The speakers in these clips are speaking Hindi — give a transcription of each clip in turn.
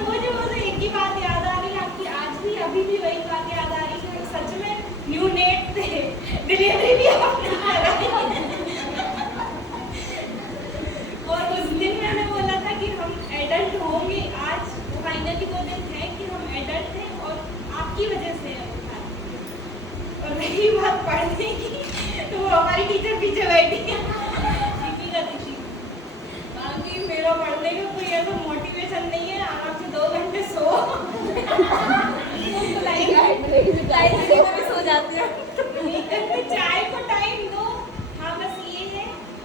मुझे एक ही बात याद आ रही है आपकी, आज भी अभी भी वही बात याद आ रही है। सच में न्यू नेट थे, डिलीवरी भी आपने कराई। और उस दिन मैंने बोला था कि हम एडल्ट होंगे, आज फाइनली वो दिन है कि हम एडल्ट हैं और आपकी वजह से है। और रही बात पढ़ने की, तो वो हमारी टीचर पीछे बैठी है, बाकी मेरा पढ़ने का कोई ऐसा मोटिवेशन नहीं है। आराम से 2 घंटे सो सो जाते हैं। चाय को टाइम दो। हाँ, बस ये है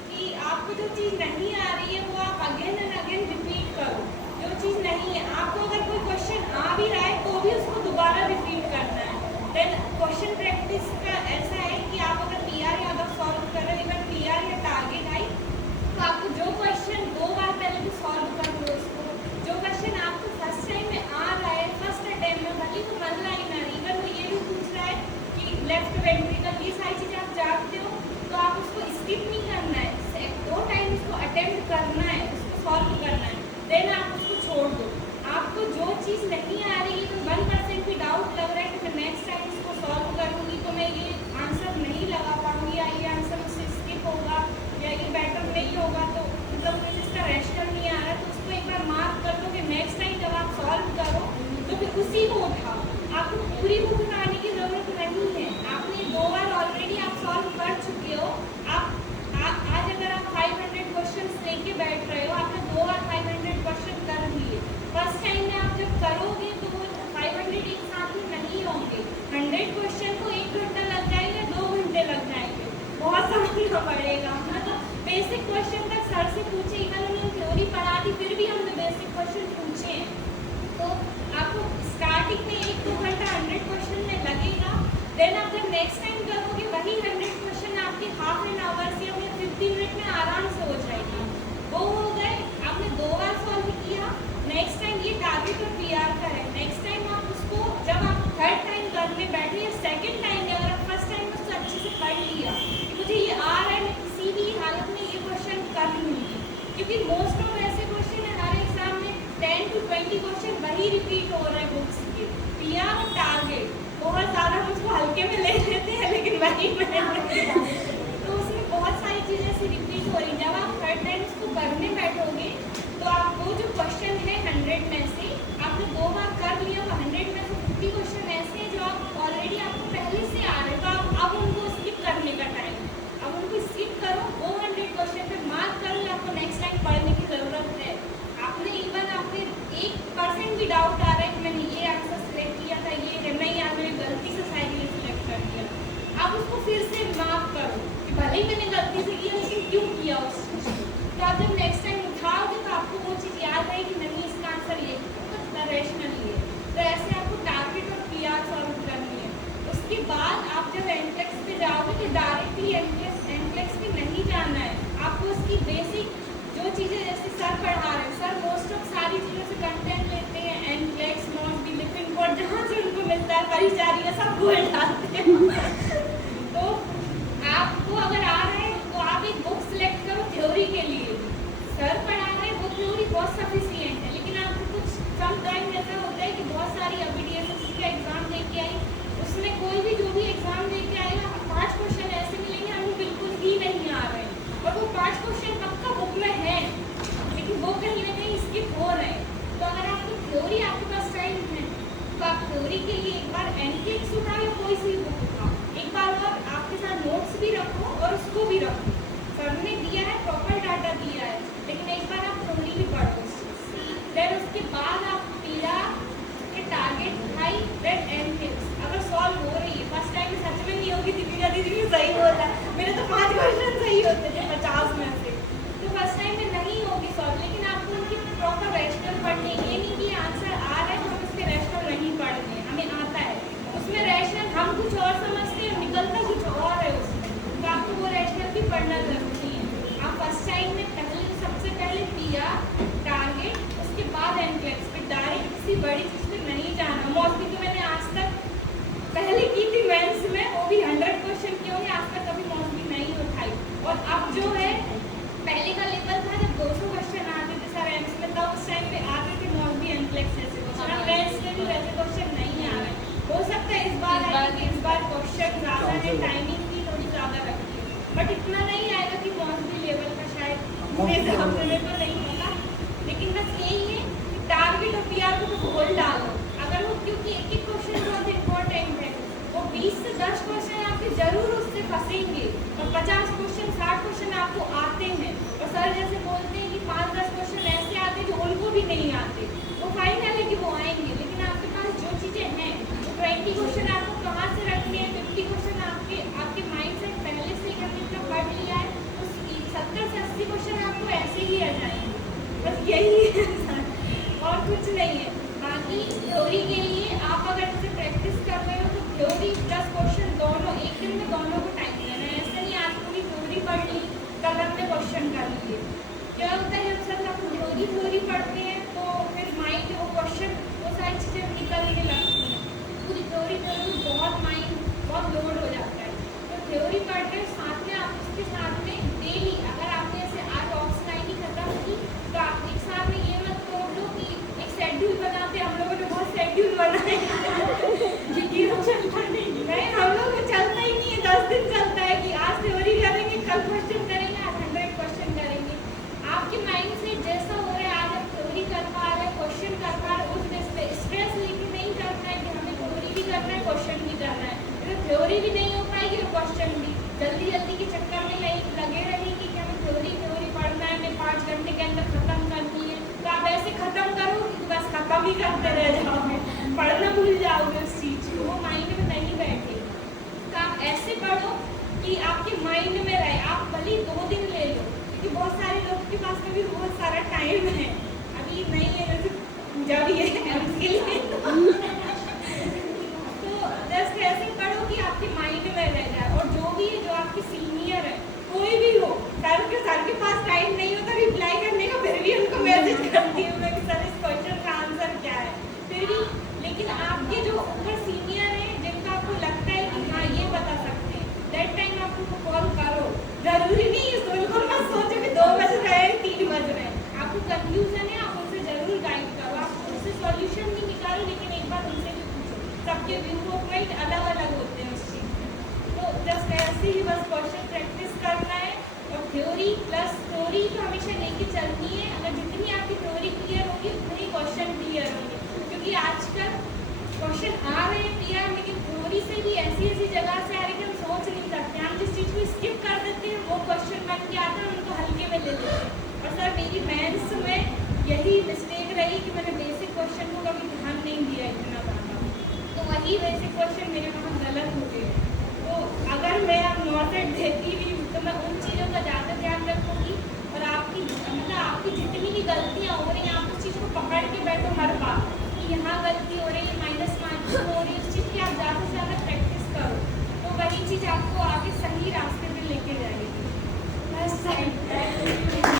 कि आपको जो चीज़ नहीं आ रही है वो आप अगेन एंड अगेन रिपीट करो। जो चीज़ नहीं है, आपको अगर कोई क्वेश्चन आ भी रहा है तो भी उसको दोबारा रिपीट करना है। देन क्वेश्चन प्रैक्टिस का ऐसा है कि आप अगर पीआर या अगर सॉल्व कर रहे हो, इवन पीआर या टारगेट आई, तो आपको जो क्वेश्चन 2 बार पहले भी सॉल्व कर लो उसको। जो क्वेश्चन आपको फर्स्ट टाइम में आ रहा है, फर्स्ट अटेम्प्ट में, भले वो वन लाइनर, इवन वो ये भी पूछ रहा है कि लेफ्ट वेंट्रिकल, ये सारी चीज़ें आप जानते हो, तो आप उसको स्किप नहीं करना है, 2 टाइम उसको अटेम्प्ट करना है, उसको सॉल्व करना है, देन आप उसको छोड़ दो। आपको जो चीज़ नहीं आ रही है, 1% भी डाउट लग रहा है कि मैं नेक्स्ट टाइम इसको सॉल्व करूँगी तो मैं ये आंसर नहीं लगा पाऊँगी, या ये आंसर मुझसे स्किप होगा, या ये बेटर नहीं होगा, तो मतलब मुझे इसका रैशनल नहीं आ रहा है, तो उसको एक बार मार्क कर दो कि नेक्स्ट टाइम जब आप सॉल्व करो तो फिर उसी को उठाओ। आपको पूरी बुक उठाने की ज़रूरत नहीं है, आपने 2 बार ऑलरेडी आप सॉल्व कर चुके हो। आज अगर आप 500 क्वेश्चन लेके बैठ रहे हो, आपने 2 बार 500 क्वेश्चन कर लिए। फर्स्ट टाइम में आप जब करोगे तो वो 500 एक साथ ही नहीं होंगे। 100 क्वेश्चन को 1 घंटा लग जाएगा, 2 घंटे लग जाएंगे, बहुत समझना पड़ेगा। मतलब बेसिक क्वेश्चन तक सर से पूछे, इवन उन्होंने थ्योरी पढ़ा दी, फिर भी हमने बेसिक क्वेश्चन पूछे हैं। तो आपको स्टार्टिंग में 1-2 घंटा 100 क्वेश्चन में लगेगा। देन आप जब नेक्स्ट टाइम करोगे, वही 100 क्वेश्चन आपके हाफ एन आवर से या 50 मिनट में आराम से हो जाएगी। वो हो गए, आपने 2 बार सॉल्व किया। नेक्स्ट टाइम ये टारगेट और पीआर का है, नेक्स्ट टाइम आप उसको जब आप थर्ड टाइम करने बैठे या सेकेंड टाइम में, अगर आप फर्स्ट टाइम में उसको अच्छे से पढ़ लिया कि मुझे ये आ रहा है, मैं किसी भी हालत में ये क्वेश्चन कर लूँगी, क्योंकि मोस्ट ऑफ ऐसे क्वेश्चन है हर एग्जाम में 10 to 20 क्वेश्चन वही रिपीट हो रहे हैं बुक्स के। पीआर और टारगेट बहुत ज़्यादा मुझको हल्के में ले लेते हैं, लेकिन वही तो उसमें बहुत सारी चीज़ें ऐसी रिपीट हो रही। जब आप थर्ड टाइम उसको करने बैठोगे तो आपको जो क्वेश्चन है 100 में से आपने 2 बार कर लिया, तो 100 में से 50 क्वेश्चन ऐसे हैं जो आप ऑलरेडी आपको पहले से आ रहे हैं, तो आप अब उनको स्किप करने का टाइम, अब उनको स्किप करो, वो 100 क्वेश्चन पे मार्क करो, आपको नेक्स्ट टाइम पढ़ने की ज़रूरत है। आपने इवन आपके 1% भी डाउट आ रहा है कि मैंने ये आंसर सेलेक्ट किया था, ये नहीं यार मैंने गलती से शायद ये सिलेक्ट कर दिया, आप उसको फिर से मार्क करो कि भले ही मैंने गलती से किया, लेकिन क्यों किया उस चीज़ को। तो आप जब नेक्स्ट टाइम उठाओगे तो आपको वो चीज़ याद है कि नहीं इसका आंसर ये रैशनली है। तो ऐसे आपको टारगेट और पीआर सॉल्व करनी है। उसके बाद आप जब एनक्लेक्स पे जाओगे तो डायरेक्टली एनक्लेक्स पे नहीं जाना है, आपको उसकी बेसिक जो चीज़ें जैसे सर पढ़ा रहे हैं, सर मोस्ट ऑफ सारी चीज़ों से कंटेंट लेते हैं, एनक्लेक्स, मॉस, लिपिन कोड, जहाँ से उनको मिलता है परिचारिका सब भूल डालते हैं। तो आपको अगर आ रहा है तो आप एक बुक सिलेक्ट करो थ्योरी के लिए। सर पढ़ा रहे हैं वो थ्योरी बहुत सफिशिएंट है, लेकिन आपको कुछ कम टाइम ऐसा होता है कि बहुत सारी अभी DSSC का एग्जाम दे के आई, उसमें कोई भी जो भी एग्जाम दे के आएगा 5 क्वेश्चन ऐसे मिलेंगे हमें बिल्कुल ही नहीं आ रहे हैं, और वो 5 क्वेश्चन पक्का बुक में है, लेकिन वो कहीं ना कहीं स्किप हो रहे हैं। तो अगर आपको थ्योरी आपके पास टाइम है तो आप थ्योरी के लिए एक बार एनक्लेक्स उठाओ या कोई सी बुक उठाओ, एक बार और आपके साथ नोट्स भी रखो और उसको भी रखो। सर ने दिया है, प्रॉपर डाटा दिया है, लेकिन एक बार आप थ्योरी भी पढ़ो। देन उसके बाद आप पीआर के टारगेट उठाई, देन एनक्लेक्स अगर सॉल्व हो रही है, फर्स्ट टाइम में सच में नहीं होगी, दीपिका दीदी सही बोला, मेरे तो 5 क्वेश्चन सही होते थे 50 में से, तो फर्स्ट टाइम में नहीं होगी सॉल्व, लेकिन आपको उनकी प्रॉपर रैशनल पढ़नी है। ये नहीं कि आंसर आ रहा है तो हम उसके रैशनल नहीं पढ़ने, हमें आता है उसमें रैशनल, हम कुछ और समझते हैं निकलता कुछ और है उसमें, तो आपको वो रैशनल भी पढ़ना जरूरी है। आप फर्स्ट टाइम में सबसे पहले पीआर, टारगेट, उसके बाद एनक्लेक्स पे डायरेक्ट किसी बड़ी चीज़ पे नहीं जाना। मॉस भी तो मैंने आज तक पहले की थी मेंस में, वो भी 100 क्वेश्चन की होंगे, आज तक कभी मॉस भी नहीं उठाई। और अब जो है पहले का लेवल था जब 200 क्वेश्चन आते थे सर एम्स में, तब उस टाइम पे आते थे मॉस भी एनक्लेक्स मैंने टाइमिंग भी थोड़ी ज़्यादा रखी है, बट इतना नहीं आएगा कि मॉन्सबी लेवल का शायद मेरे हिसाब से मेरे को नहीं होगा, लेकिन बस यही है कि टारगेट और पीआर को तो गोल डालो। अगर वो, क्योंकि एक एक क्वेश्चन बहुत इंपॉर्टेंट है, वो 20 से 10 क्वेश्चन आपके जरूर उससे फंसेंगे, और 50 क्वेश्चन 60 क्वेश्चन आपको आते हैं, और सर जैसे बोलते हैं कि 5-10 क्वेश्चन ऐसे आते हैं जो उनको भी नहीं आते। वो फाइनल है कि वो आएंगे, लेकिन आपके पास जो चीज़ें हैं, 20 क्वेश्चन आपको कहाँ से रखने हैं, 50 क्वेश्चन आपके माइंड से पहले से ही हमने इतना पढ़ लिया है, तो 70 से 80 क्वेश्चन आपको ऐसे ही आ जाएंगे। बस यही है और कुछ नहीं है। बाकी थ्योरी के लिए आप अगर जैसे प्रैक्टिस कर रहे हो तो थ्योरी प्लस क्वेश्चन दोनों एक दिन में दोनों को टाइम देना है। ऐसे नहीं आज पूरी थ्योरी पढ़ ली कल हमने क्वेश्चन कर लिए। क्या होता है जब सर हम थ्योरी पढ़ते हैं तो फिर माइंड वो क्वेश्चन वो सारी चीज़ें निकलने लगती हैं, पूरी थ्योरी बहुत माइंड बहुत लोड हो जाता है। तो थ्योरी पढ़ रहे साथ में आप उसके साथ में डेली, अगर आपने ऐसे आज ऑफलाइन ही खत्म की तो आप एक साथ में ये मत तोड़ लो कि एक शेड्यूल बनाते, हम लोगों ने बहुत शेड्यूल बनाए नहीं, हम लोग को चलता ही नहीं है, 10 दिन चलता है कि आज थ्योरी करेंगे, कल क्वेश्चन करेंगे, आज 100 क्वेश्चन करेंगे। आपके माइंड से जैसा हो रहा है, आज हम थ्योरी कर पा रहे हैं, क्वेश्चन कर पा रहे हैं, उस बेस पे स्ट्रेस लेके नहीं करना है कि हमें थ्योरी भी करना है, क्वेश्चन भी करना है। तो थ्योरी भी नहीं हो पाएगी और क्वेश्चन भी, जल्दी जल्दी के चक्कर में लगे रहेंगे कि हमें थ्योरी पढ़ना है, हमें 5 घंटे के अंदर खत्म करनी है। तो आप ऐसे खत्म करो कि बस खत्म ही करते रह जाओगे, पढ़ना भूल जाओगे उस चीज़ को, वो माइंड में नहीं बैठेगी। तो आप ऐसे पढ़ो कि आपके माइंड में रहे। आप भले 2 दिन ले लो, क्योंकि बहुत सारे लोगों के पास में भी बहुत सारा टाइम है, अभी नहीं है जैसे पूजा भी है उसके लिए तो जस्ट ऐसे पढ़ो कि आपके माइंड में रह जाए। और जो भी है, जो आपके सीनियर है, कोई भी हो, सर के पास टाइम नहीं होता रिप्लाई करने का, फिर भी उनको मैसेज करती हूँ मैं कि सर इस क्वेश्चन का आंसर क्या है, फिर भी। लेकिन आपके जो ऊपर सीनियर हैं, जिनका आपको लगता है कि हाँ ये बता सकते हैं, दैट टाइम आप उनको कॉल करो। जरूरी नहीं है बिल्कुल मत सोचो कि 2 बज रहे हैं 3 बज रहे हैं, आपको कंफ्यूजन है, आप उनसे जरूर गाइड करो, आप उससे सॉल्यूशन भी निकालो, लेकिन एक बार उनसे भी पूछो, सबके व्यू पॉइंट अलग अलग होते हैं उस चीज़ में। तो जस्ट ऐसे ही बस क्वेश्चन प्रैक्टिस करना है, और थ्योरी प्लस थ्योरी तो हमेशा लेके चलनी है। अगर जितनी आपकी थ्योरी क्लियर होगी उतने ही क्वेश्चन क्लियर होंगे, क्योंकि आजकल क्वेश्चन आ रहे हैं क्लियर, लेकिन थ्योरी से भी ऐसी ऐसी जगह से आ रही है कि हम सोच नहीं सकते, हम जिस चीज़ को स्किप कर देते हैं वो क्वेश्चन बन के आता है, उनको हल्के में ले लेते हैं। और सर मेरी मेंस में यही मिस्टेक रही कि मैंने बेसिक क्वेश्चन को कभी ध्यान नहीं दिया इतना ज़्यादा, तो वही बेसिक क्वेश्चन मेरे वहाँ गलत हो गए। तो अगर मैं अब नॉर्मल देती